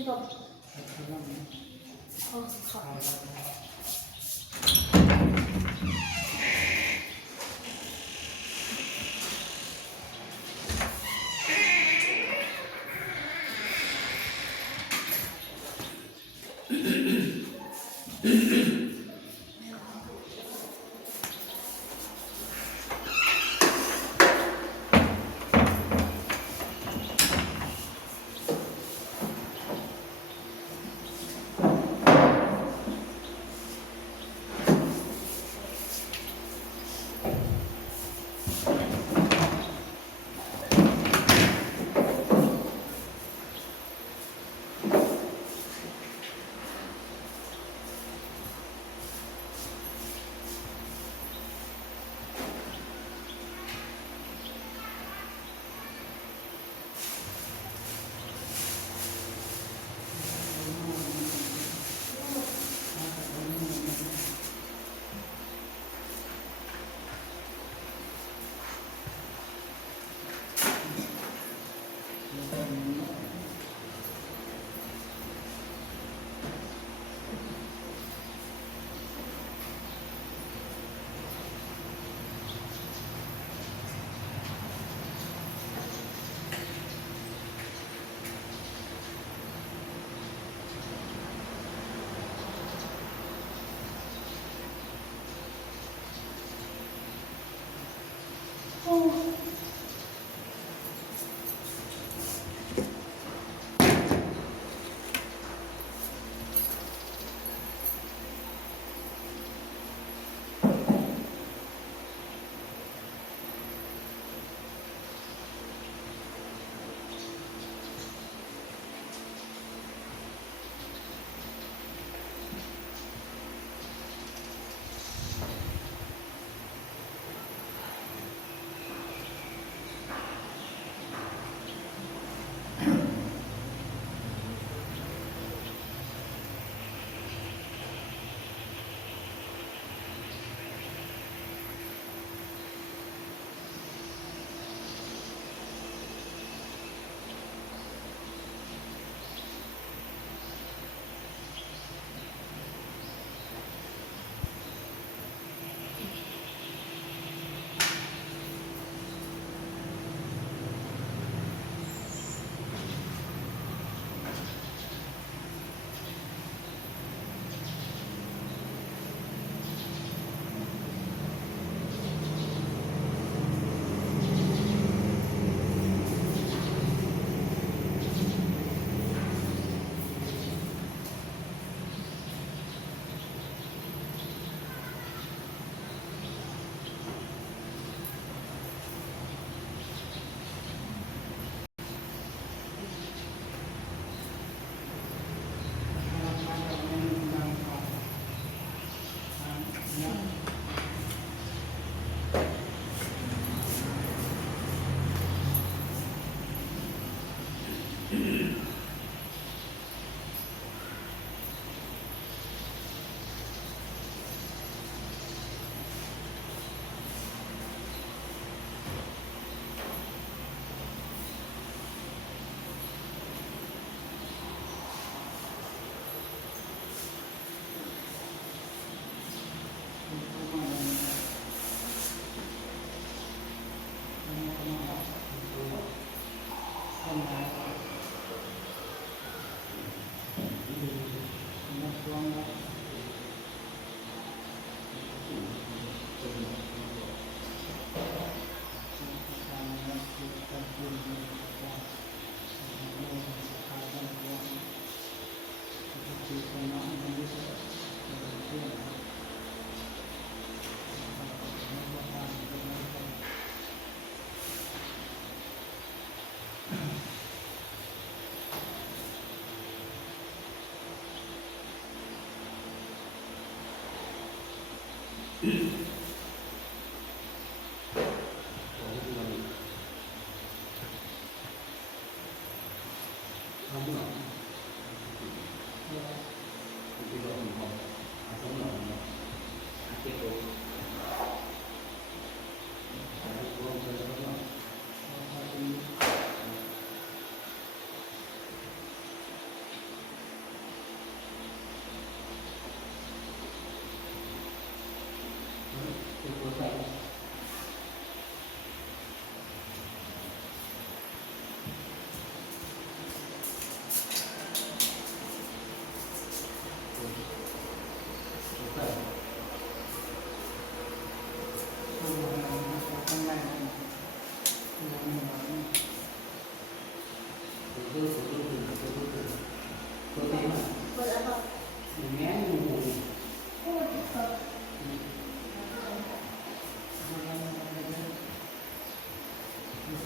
이거 가.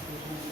พระพุทธ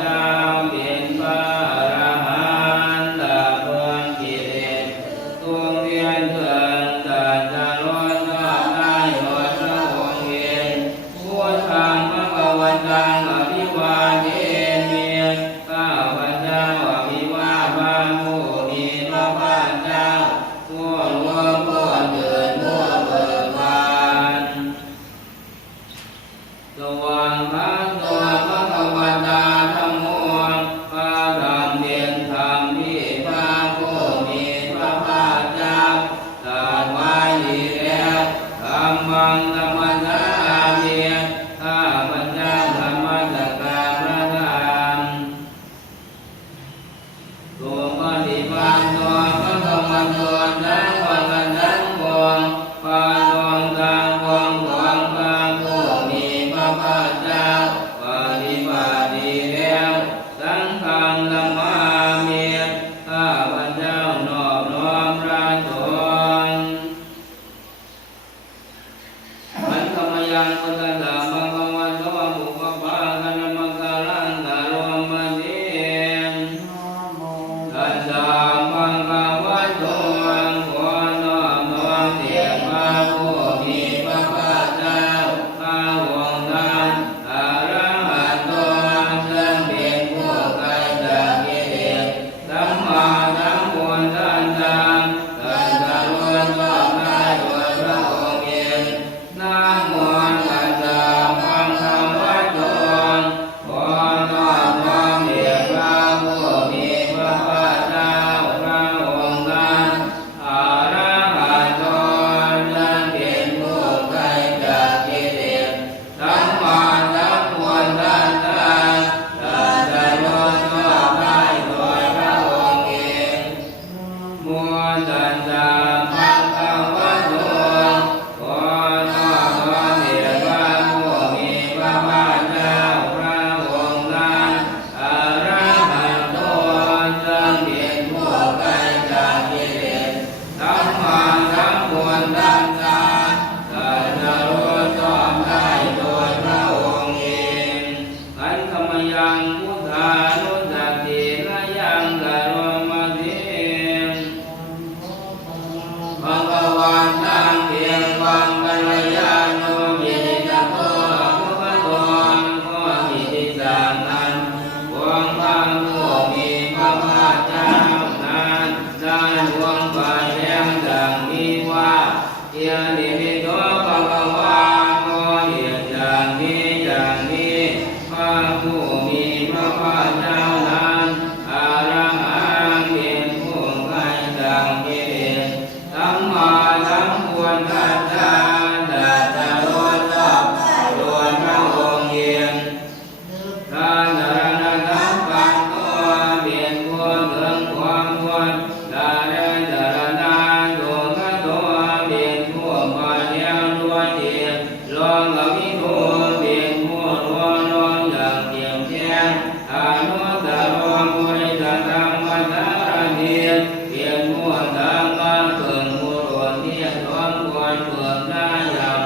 เจ้า พุทธานุสติระยังกโรมติภควาตังเพียงความกัลยาณมิตรโตภุตโตโมหิติสังนันวงพระผู้มีพระภาคเจ้านั้นได้ดวงไฟแย้มดังนี้ว่าเอียนิมิตโตภควาโมเหตุอย่างนี้อย่างนี้พระผู้มีพระภาคเจ้านั้นอารังอังเป็นผู้ไกลดังนี้สัมมาสัมพุทธัสสะตัสสะโลตะโดยพระองค์เองทานรณสัมปันโนเป็นผู้ถึงความควรดาเรนดารณาโยกะโตเป็นผู้มาเลี้ยงด้วยเดียลองอภิโภเป็นผู้รัวร้อนอย่างเกี่ยมแจ้งอนุตตรบริสัทธรรมสารณีเป็นผู้ทำมาเกิดผู้รวมเทียนร้อนควรเปิดหน้าอย่าง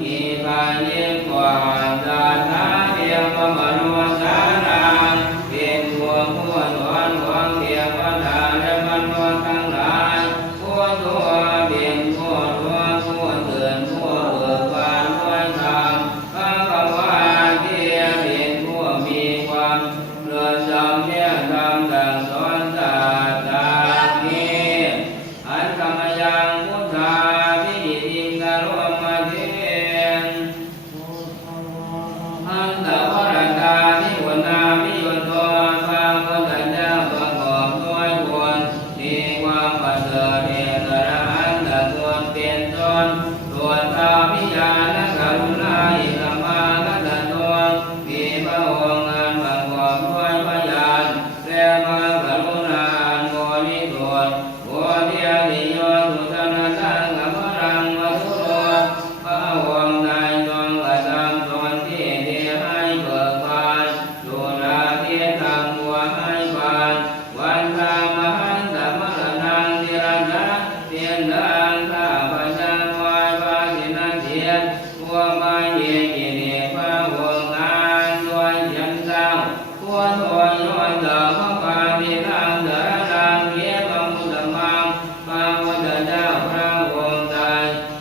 มีภายในกว่าดาษาเดียวมโนสาราเป็นผู้ผู้ถอนหวงเทียบดาและมโนทั้งหลายผู้ตัวเป็นผู้รัวผู้เตือนผู้เบิกบานด้วยธรรมพระภาวะเทียเป็นผู้มีความเลื่อมจำเนี่ยธรรมดังสอนศาสตรานี้อันธรรมยังพุทธาวิธิงกโรมติอันตวรตานิวนามิโยโตพระพุทธเจ้าประกอบด้วยบุญมีความประเสริฐเอกอรหันตควรเป็นต้นตรวจตาวิญาณกรุณาอิสมานัตโตมีพระองค์อันประกอบด้วยพยานและมากรุณาอันบริสุทธิ์โอเดียนิโยสุตนะตังกัมรังวัตุโรพระองค์ใดทรงกระทำตนที่ดีให้เบิกบานดูแลที่ทำบัวให้บานวันธรรมหันตมรณังนิรันดร์เทียนดังข้าพเจ้าไหว้พระสินันเทียนบัวไม้เย็นกิเลสพระองค์นั้นด้วยเทียนเจ้าบัวถอยย้อนเดิมพระปาณิทางเดินทางเกียรติมุตตมังพระพุทธเจ้าพระองค์ใด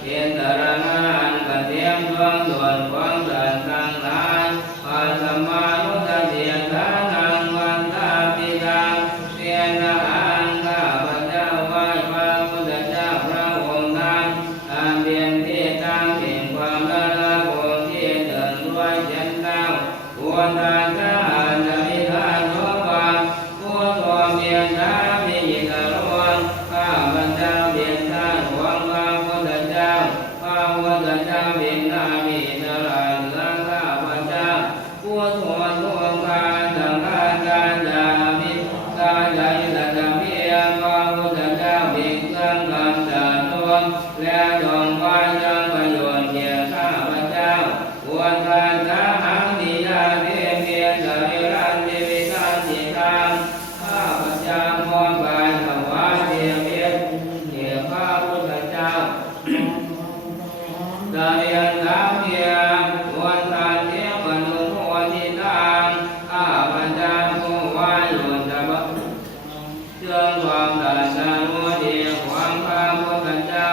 เป็นตระหนักกระเทียมดวงส่วนของสัตว์ทั้งหลายพระสัมมานุตเสียทานังวันตาปิตังเทียนอังข้าพเจ้าไหว้พระพุทธเจ้าพระองค์นั้นอันเป็นที่ตั้งแห่งความละละองค์ที่เดินด้วยเช่นเจ้าควรทานทานจะมีทานโยบานผู้ทวงเมียนน้ำมีอิตรวนข้าพเจ้าเบียนท่านหวังพระพุทธเจ้าพระพุทธเจ้าเบียนนามีตราเหลือข้าพเจ้าผู้ทวงการสังฆาการยามิการใหญ่สัจเมียพระพุทธเจ้าเบียนสังฆาการตนและจงไว้ยังประโยชน์แก่ข้าพเจ้าควรการสาหังนิยาเทเมียนสริรันติวิการสิทางข้าพเจ้ามองไปถวายเทียมเพียรเทียพระพุทธเจ้าดาเรียนถามเทียมควรการเทียมบรรลุโพธิทางข้าพเจ้าผู้ไหว้อยู่จะบังเชื่อความตรัสรู้เดียวความพระพุทธเจ้า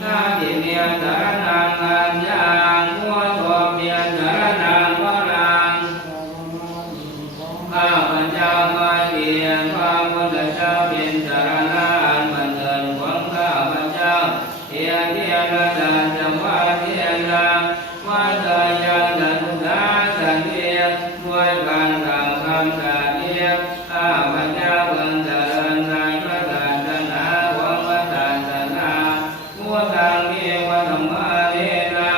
หน้าที่เมียนสารนางอันยังมัวตัวเมียนสารนางวรังข้าพเจ้าไม่เพียงพระพุทธเจ้าเป็นสารณะอันบันเทิงของข้าพเจ้าเทียนเทียนระดับจังหวะเทียนรังว่าเธอยังดันดาสันเทียนด้วยการกล่าวคำสาเทียนข้าพเจ้าเพิ่งเจริญในพระศาสนาของพระศาสนาผู้ทางมีวัฒนธรรมเทนา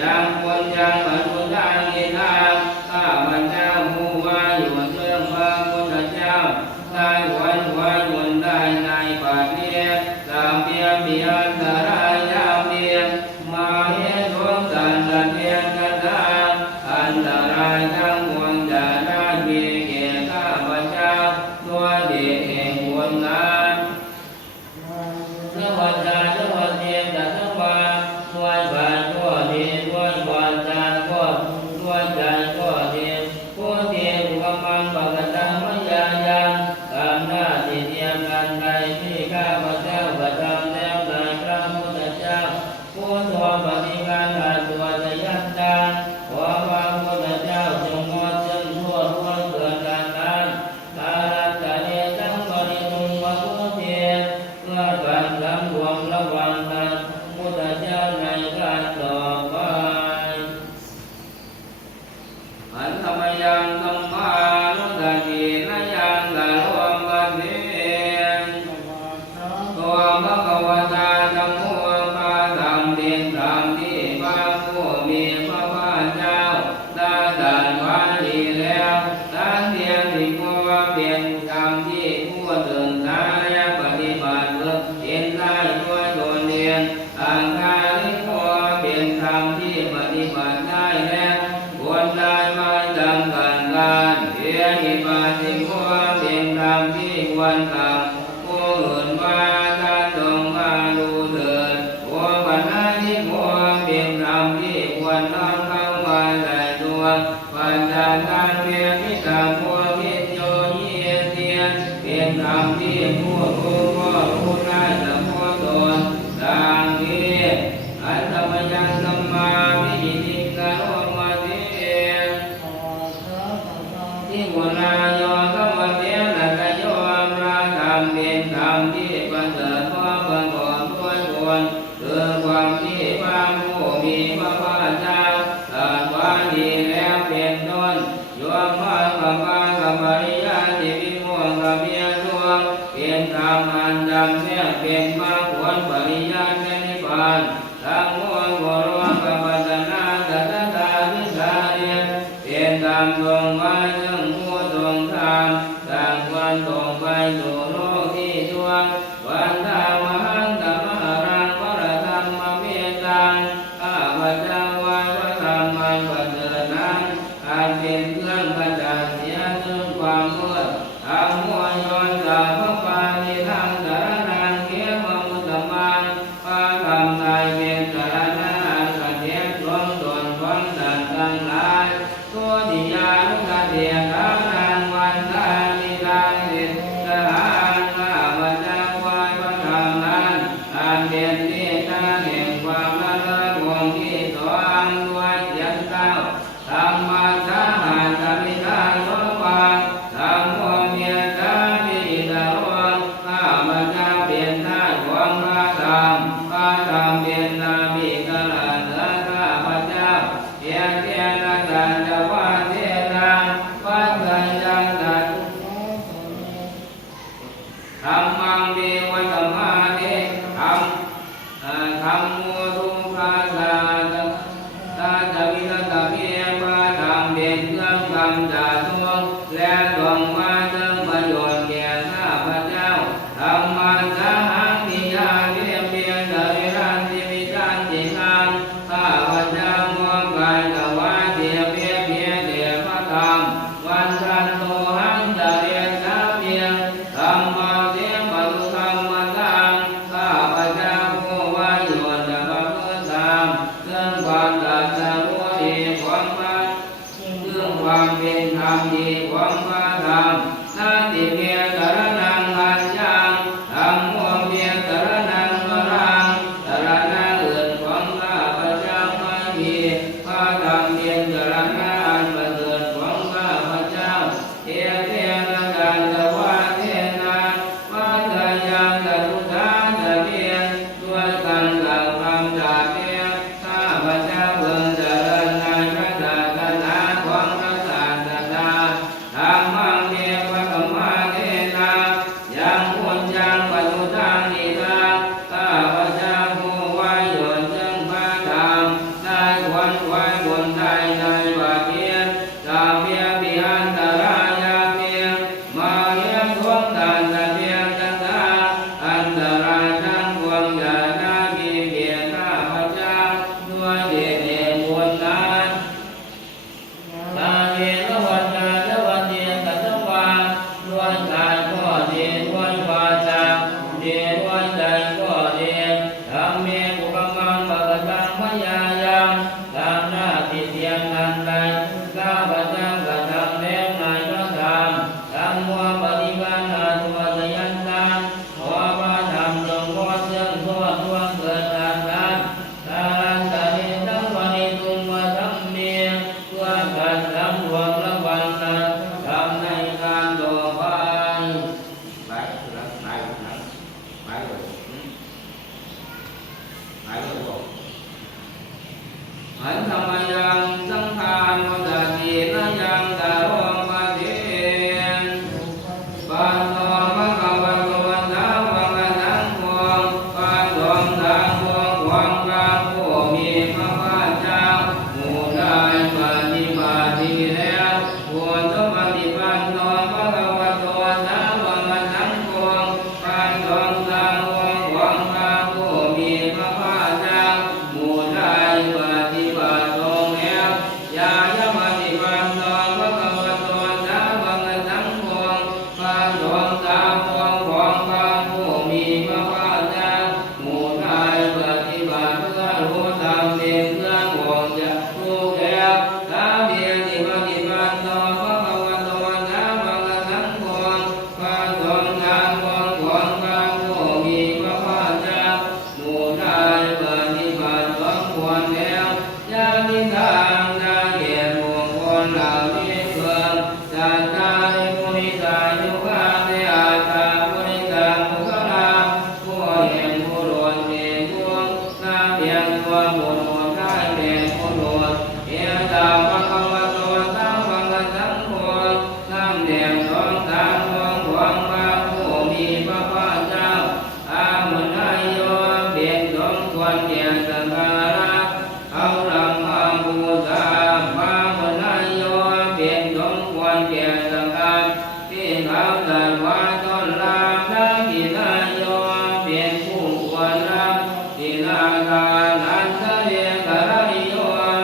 ยังควรยังบรรลุได้ในทางข้าพเจ้าผู้ว่าอยู่เชื่อพระพุทธเจ้าได้หวนหวนบุญได้ในปัจเจกตามเพียรเพียรสารายาเพียรมาเห็นดวงจันทร์เทียนกันดาอันตรายทั้งปวงจะได้มีแก่ ภิกขุเป็นธรรมที่ผู้ศึกษาและปฏิบัติเห็นได้ด้วยตนเองอังคาริโกเป็นธรรมที่ปฏิบัติได้และควรได้ไม่จำกัดการเอหิปัสสิโกเป็นธรรมที่ควรทำผู้อื่นว่าท่านจงมาดูเถิดโอปัญญิโกเป็นธรรมที่ควรน้อมเข้ามาใส่ตัวปัญญาการเพียรที่ตามผู้คิดโยนิเตียนเป็นธรรมที่ผู้รู้ก็รู้ได้แต่ผู้ตนดังนี้อัตตมยังสัมมาวิจิติกะโรมาเตที่มุนายโยสัมมาเตนะกะโยมราธรรมเป็นธรรมที่ประเสริฐเพราะประกอบด้วยบุญคือความที่พระผู้มีพระภาคเจ้าตรัสไว้ดีแล้วเป็นต้นโยมมะกัมปะกัมปริยาติวิโมกขเพียรดวงเป็นธรรมอันดำแท้เป็นมรรคผลปริยัติและนิพพานทั้งมวลโกรวกัปปัตนาสัตตาวิสาเรียนเป็นธรรมทรงไว้ซึ่งผู้ทรงธรรมต่างวันตรงไปสู่โลกที่ดวงวันธรรมหังธรรมรังวรธรรมเมตตังข้าพเจ้าไหว้พระธรรมมันประเสริฐนั้นอาจเป็นเครื่องขจัดเสียซึ่งความมืดทั้งมวลย้อนกลับพระปาณิธรรมสารนังเขมมุตตมังพระธรรมไทยเป็นสารณะอันเสถียรรวมตนพ้นสัตว์ทั้งหลายตัวดิยานุกเดียทานังวันทานิทานสิทธาข้าพเจ้าไหว้พระธรรมนั้นอันเป็นที่ตั้งแห่งความละเลิศวงที่สองด้วยเสียงเก้าธรรมะสาหัสมิทาโยปาธรรมโมเมียตาปิตาโรข้าพเจ้าเป็นทาสของพระธรรมพระธรรมเป็นนามิกลาเหนือข้าพเจ้าเพียงแค่นักการจะว่าเทนังวัดยังตัดธรรมังเดวัตมาเดธรรมโมทุกขาสาตาจะวิรัตเพียงว่าธรรมเป็นเครื่องกำจัดทุกข์และดวงมาถึงประโยชน์แก่ข้าพเจ้าธรรมังสาหังนิยาเพียงเพียงเดริรันติวิจันตินังข้าพเจ้ามองกายถวายเสียเพียงเพียงเดียพระธรรมวันทันโตหังจะเรียนสาเพียงธรรมะเสียงปฏิธรรมตังข้าพเจ้าผู้ว่าอยู่ในพระพุทธธรรมซึ่งความตรัสรู้ดีของพระซึ่งความเป็นธรรมดีของ ริสายุกาเตอาตาปุริสามุขลาผู้เห็นผู้หลวงเห็นผู้น้ำเพียงตัวบุญหัวใจเป็นผู้หลวงเอียตาปังกังวัตโตตาปังกังสังโฆน้ำแดงสองตาทองหวงพระผู้มีพระภาคเจ้าอามุนายโยเบียนสมควรแก่สังฆาระเอาหลังอาบูชาพระมุนายโยเบียนสมควรแก่สังฆาที่เขาตัดว่าต้นลาได้ที่นายโยเบียนผู้ควรรับที่นาคานันทเรียกะระนิโย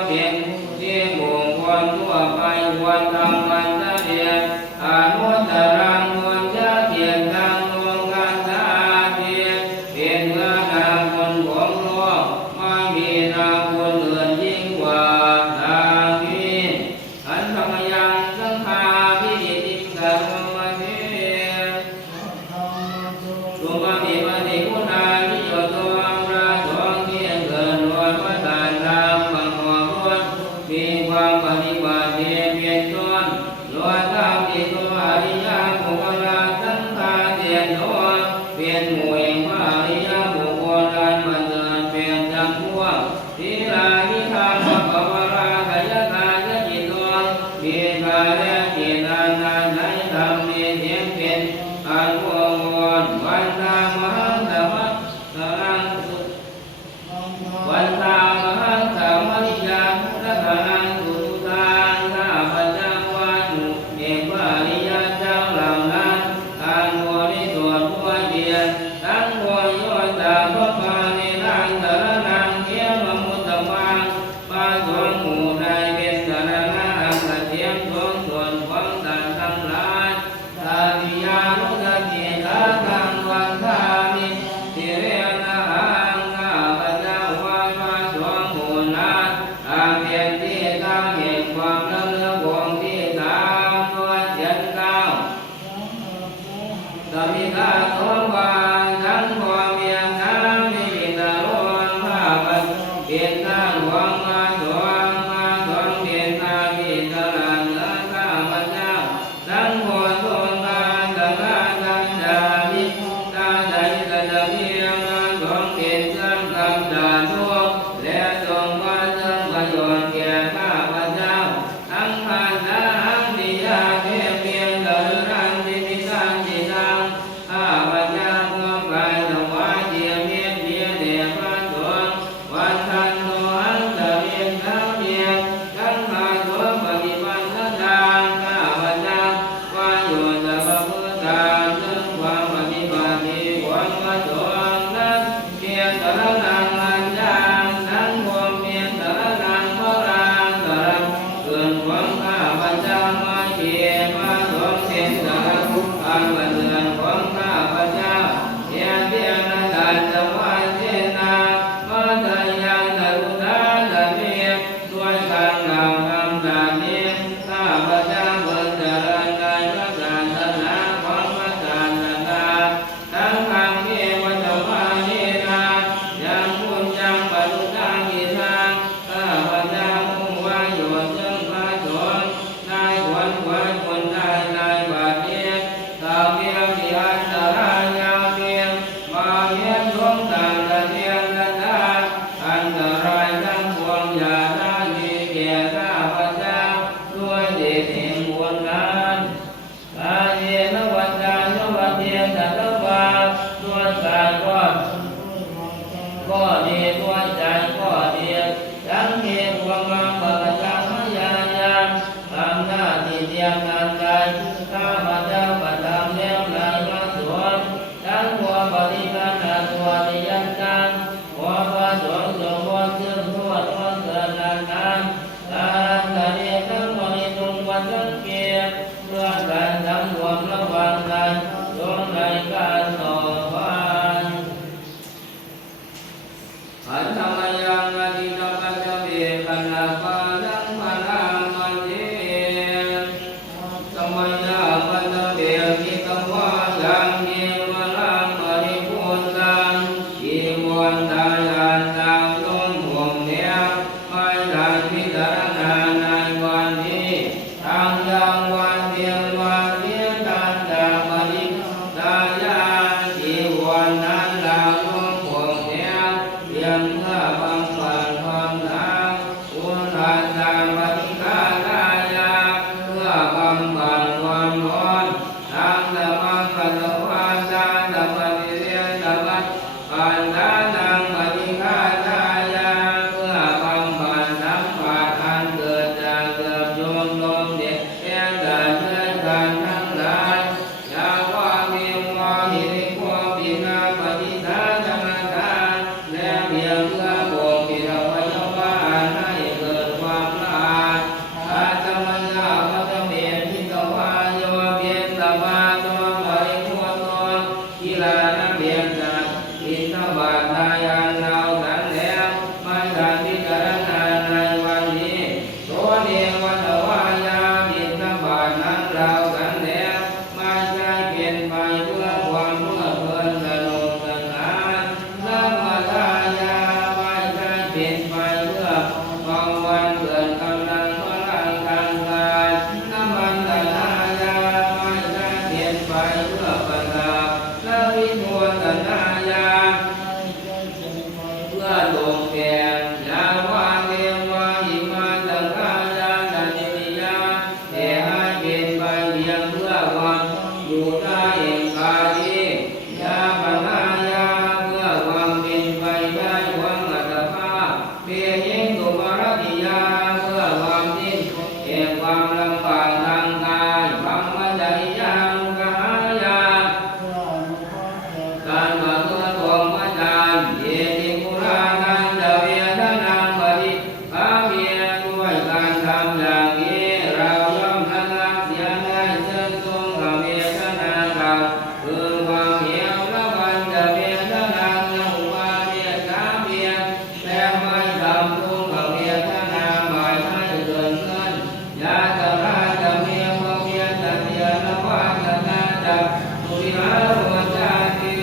เบียนที่บุคคลทั่วไปควรทำมันทเรียนอนุตตรังควรจะเกียรติทางดวงกันตาเพียรเป็นเมื่อนาคุณของโลกไม่มีนาคุณอื่นยิ่งกว่านานี้อันธรรมยังสังฆาพิธิติกะโรมะเทสุมาติปฏิคุณานิโยโตอัมราโตเทียนเกินล้วนประทานธรรมบังออกล้วนมีความปฏิบัติเพียรต้นล้วนทำที่ตัวอริยบุคคลสังฆาเทียนโนเป็นหมู่แห่งพระอริยบุคคลอันบันเทิงเป็นจำพวกทีลานิธาภะวราขยกายจิตโตมีกาและจิตอันนั้นในธรรมมีเสียงเป็นอันวงวนวันตามหันตมะสรังสุวันตามหันตมริยาพุทธนังสุตานข้าพเจ้าวันเอกพระอริยเจ้าเหล่านั้นอันบริสุทธิ์ผู้เกียรติทั้งบริสุทธิ์ตามพระปาณิรังสรนังเทียมมุตตมังมาสวงหมู่ใดเป็นสรณะอันกเทียมสวงส่วนของสัตว์ทั้งหลายตาติยานุสติตาทังวันทามิสิเรนะหังข้าพเจ้าวันมาสวงหมู่นั้นอาเพียงที่ตั้งแห่งความละเลือวงที่สามตัวเจ็ดเก้าสมิทาโตวาทั้งความเพียงทั้งนิมิตรวงข้าพเพียงทั้งหวังมาสวงเพียงทางมิตรเหนือข้าพเจ้าทั้งหมดทรงการตถาคันดามิตาใจกันเพียงสองเพียงทั้งคำด่าทุกและทรงว่าทั้งประโยชน์แก่ข้าพเจ้าทั้งพันธะหังนิยาเพียงเดินรันติมิสันติตังข้าพเจ้าพวกกายถวายเทียมเพียงแด่พระสงฆ์วันทันโตหันตะเพียงทั้งเพียงทั้งพระสงฆ์ปฏิบัติทางข้าพเจ้าว่าอยู่แต่พระพุทธาถึงความปฏิบัติที่หวังมาสวงนั้นเพียงแต่ละนางอันยังทั้งความเพียงแต่ละนางพระรางตรัสเกินของข้าพเจ้าไม่เพียงพระสงฆ์เป็นแต่ละอันบันเทิงของข้าพเจ้าเพียงนั้นดันจะว่าเจนามาทายังตรุณาตะเมียด้วยการกล่าวคำด่านี้ข้าพเจ้าเบิกเจริญในพระศาสนาของพระศาสดาทั้งทางเทวตวานินายังบุญยังปรุณากิทางข้าพเจ้ามุ่งว่าอยู่ซึ่งพระสงฆ์ได้ควรคนได้ในบัดนี้ตามเพียงที่อันตรายยาวเพียงมาเพียงดวงตาตะเทียนตาอันตรายทั้งปวงอย่าได้มีแก่ข้าพเจ้าด้วยเดชแห่งบุญนั้นกายเยนวัฏฏานุวัฏเทียนตตวาด้วยกายก็ดีด้วยใจก็ดีทั้งเพียงความมาเปิดจามยายามทำหน้าที่เทียมงานใจข้าพเจ้าประทำแล้วในพระสงฆ์ทั้งหัวปฏิบัติตัวนิยันจังหัวพระสงฆ์ทรงวอนซึ่งทั่วท้องเกิดนานตาตะเนียทั้งบริสุทธิ์วันทั้งเกียรติเพื่อการทำรวมระวังกันลงในการต่อไปอันธรรมยังอธิตปัจจเวกันลาปาลังพลังมันเยสมัยนาปัจจเวกิตวายังเยวลังบริบูรณ์ตังอีวันตายันตังลงห่วงเนี้ยไม่ได้พิจารณาในวันนี้ทางยังวันเดียววันเดียว อยู่ได้เองกายดียาปัญญาเพื่อความเป็นไปได้ความอัตภาพเพียงยิ่งตุมรติยาเพื่อความดิ้นแห่งความลำบากทางกายความมัจจริยานุกายาการมาเพื่อตัวมัจจานเยติปุรานันจะเวียนนามปฏิภาเพียด้วยการทำอย่างนี้เราย่อมระงับเสียได้เชิญทรงกับเวทนาเราคือความเหี่ยวละวันจะเวียนนามยังว่าเวียนน้ำเวียนแต่ไม่ทำทรงกับเวทนาหมายให้เกิดขึ้นยาตราจะเมียความเวียนจะเวียนละวันจะนาจะสุริยาวัจจะที่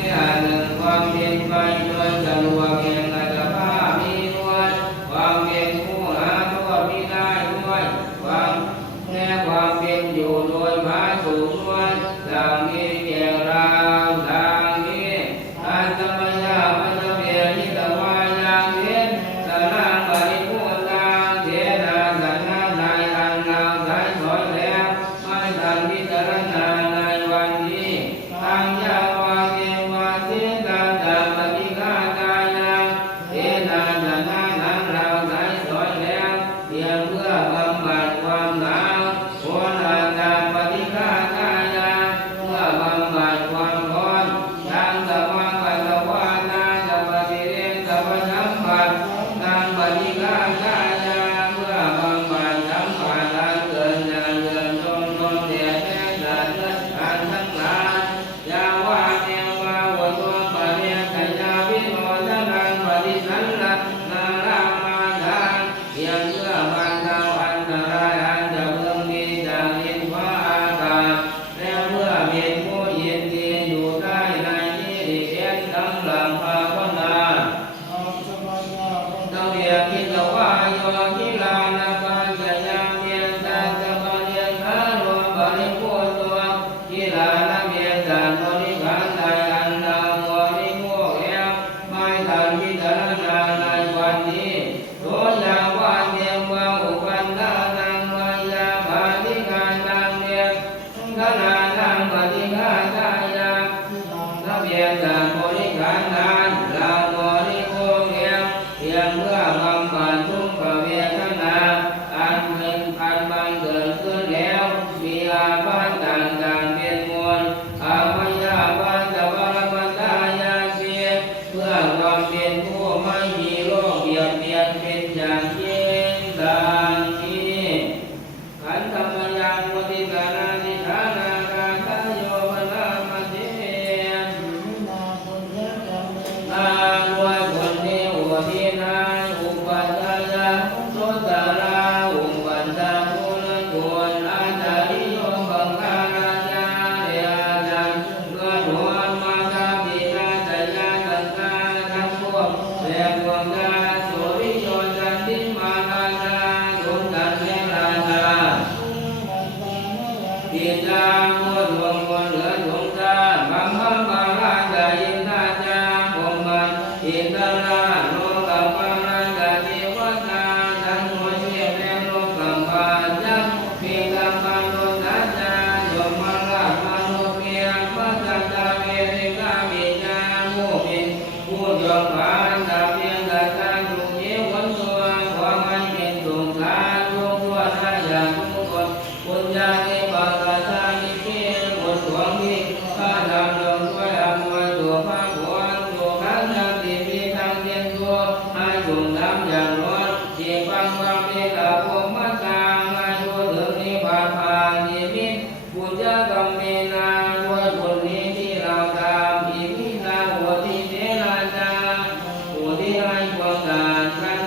หนึ่งความเป็นไปโดยจะรวมเองอัตภาพมีด้วยความเป็นผู้หาโทษไม่ได้ด้วยความแน่ความเป็นอยู่โดยพระสูงด้วยดังนี้แก่เราดังนี้อันตมยาปัจเจเยิตวายังเทศสนาปริพุทธาเทนาสันนาในอันเราใช้สอนแล้วไม่ทันพิจารณาในวันนี้ทางยาวาเกวาเทตาตาปฏิฆากายาเทนาสันนานั้นเราใช้สอนแล้วเพียงเพื่อบำบัดความหนาวโอนาตาปฏิฆากายาเพื่อบำบัดความร้อนดังตะวันปัสสาวะนาจะปฏิเรนตะวันสัมผัสดังปฏิฆากายาเพื่อบำบัดสัมผัสอันเกินอย่างเกินจนตนเดียดแท้สัตว์อันทั้งหลายยาวาเทวาวัตถุปะเนกยาวิโรจนังปฏิสันนะนารามาทานเพียงเพื่อบรรเทาอันตรายอันจะเพิ่งมีจากดินฟ้าอากาศและเพื่อเป็นผู้เย็นดีอยู่ได้ในที่ที่เอ็นทั้งหลังภาวนาตั้งเรียนคิดว่าโยคิลานาปัญญายามเมียนตาจะมาเรียนหาโลบริโภคตัวคิลานาเมียนตาบริขารใจอันดาวบริโภคเอวไม่ทันพิจารณาในวันนี้โดยยาวาเทียมว่าอุปันนานังวายาบาลิกานังเมียนขณะนังปฏิฆากายานาเมียนตาบริขารนานเราบริโภคเอวเพียงเพื่อบำบัดทุกขเวทนาอันเป็นอันบังเกิดขึ้นแล้วมีอาภัพต่างๆเป็นมูลอาพยาภัพจะวรปัตตายาเสียเพื่อความเป็นผู้ไม่มีโรคเบียดเบียนเป็นอย่างยิ่งดังนี้ขันธมยังวุติกานานิธานาคาทายโยมนามเทนางวยคนนี้อุทินายอุปัฏฐายาโสตราอุปัฏฐาภูลกุลอาจาริโยบังคาราจาเรียจันเกิดหัวมาคาปินาจยาตังกาทั้งพวกและพวกกาสุริโยจันติมานาจาสุนตันเทราชาปิจามุดวงบนเหลือดวงตาบัมบัมบาราจายินนาจาบมบันอินทราโลกัมปาราจาเทวตาทันโมเชแมโลกัมปาจักมีกัมปาโลทัจจาโยมราชมาโนเกียปัจจตาเวริกามิจามุปิผู้ยอมผ่านตาเพียงตาตาทุกเยวันตัวความไม่เป็นสงสารทุกตัวท่าอย่างทุกคนปุญญาเกปะกะทานิเกบทหวงที่ข้าทำลงด้วยอำนวยตัวพระผลตัวขันธ์ที่มีทางเทียนตัวให้ถูกทำอย่างร้อนที่ฟังความเมตตาภูมิตาให้ทั่วถึงนิพพานผ่านนิมิตบุญญากรรมเมนาด้วยบุญนี้ที่เราทำอิมินาหัวที่เทราจาหัวที่ให้ความการกัน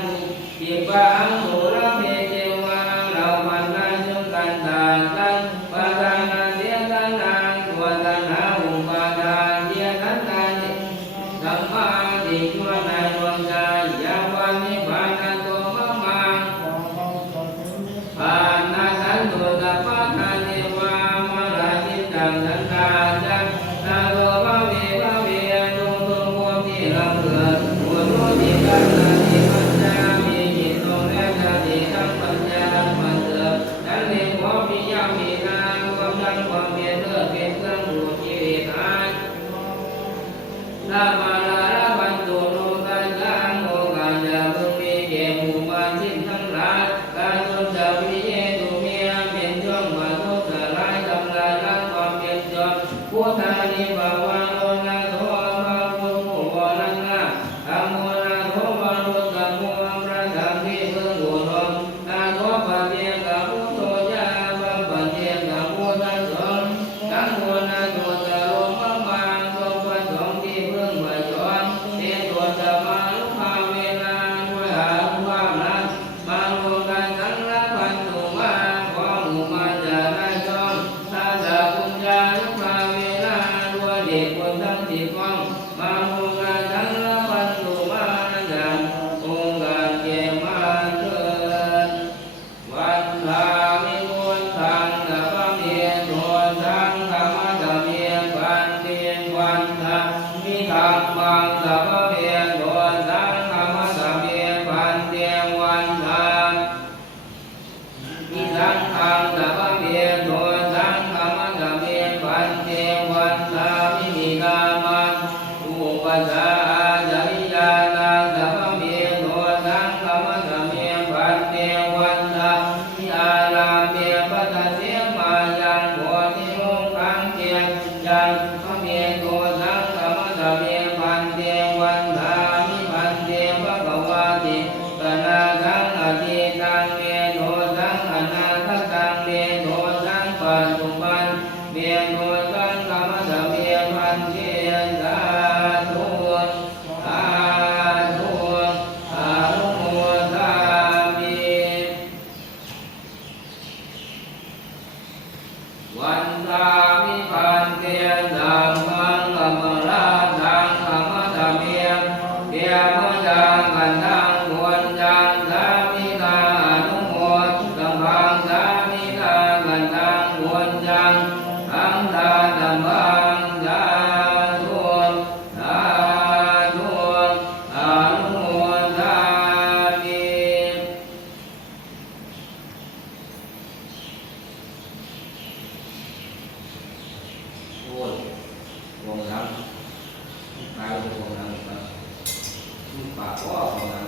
อิปังโหระเมเจวาเรามันได้จึงกันต่างกันปะทานาเดียกันนางตัวตัณหาอุปาทานเดียกันตานิธรรมะที่ชั่วในดวงใจยาวันนิพพานันโตมะมังปานาสันตุตปะทานิวามะราจิตังสันตาจักนาโตภะเวตุตุโมทิลังเกิดอุตุติกันนาติปัญญามีจิตตรงและนาติทั้งปัญญามันเกิดนั้นเรียกว่ามียามีนามความดังความเพียรเลิศเป็นเครื่อง ธานิบาวังโอนาโทภาวุมุโวนังนาธัมโมนาโทภาวุตัมโมอัมระธังที่พึ่งบุตรนาโทปัจเจกพุทโธยาบัพปัจเจกพุทธัสสะธัมโมนาโทตโลมะมังโสปัสสงที่พึ่งประโยชน์เตโตจะมาลุภาเวนาด้วยหาลุภานั้นมาโลกันสังละพันตุมาของอุมาจาราชนตาสะปุญญาลุภาเวนาด้วยเด็กคนทั้งสี่กองมาโลกันสังละพันตุมาจันองค์การเกมาเถิดวันทามิมุนทังตะปะเมียโทสังธรรมะตะเมียปันเตียนวันทามิธรรมังตะปะเมียโทสังธรรมะตะเมียปันเตียนวันทามิสังฆังตะปะเมียโทสังธรรมะตะเมียปันเตียนวันทามินิกามังอุปสาจาริยานังตะปะเมียโทสังธรรมะตะเมียปันเตียนวันทามิอาลาเมียปัตตะเสียมายังโพธิมงคังเทียนยังพระเมียโทสังธรรมะตะเมียปันเตียนวันทามิปันเตียนภะคะวาติกนาทังอธิตังเมโทสังอนาคตังเมโทสังปัจจุบันเมโทสังธรรมะตะเมียปันเตียนสาธุสาธุอนุโมทามิ วันทามิปันเตียนธัมมังอมราทังธรรมะตะเมียเตียมจังกันทังควรจังสามิตาอนุโมตัมพังสามิตากันทังควรจังอังตาตัมพังสาธุสาธุอนุโมทามิ โอ้ยวงน้ำตายวงน้ำครับปากก็ของน้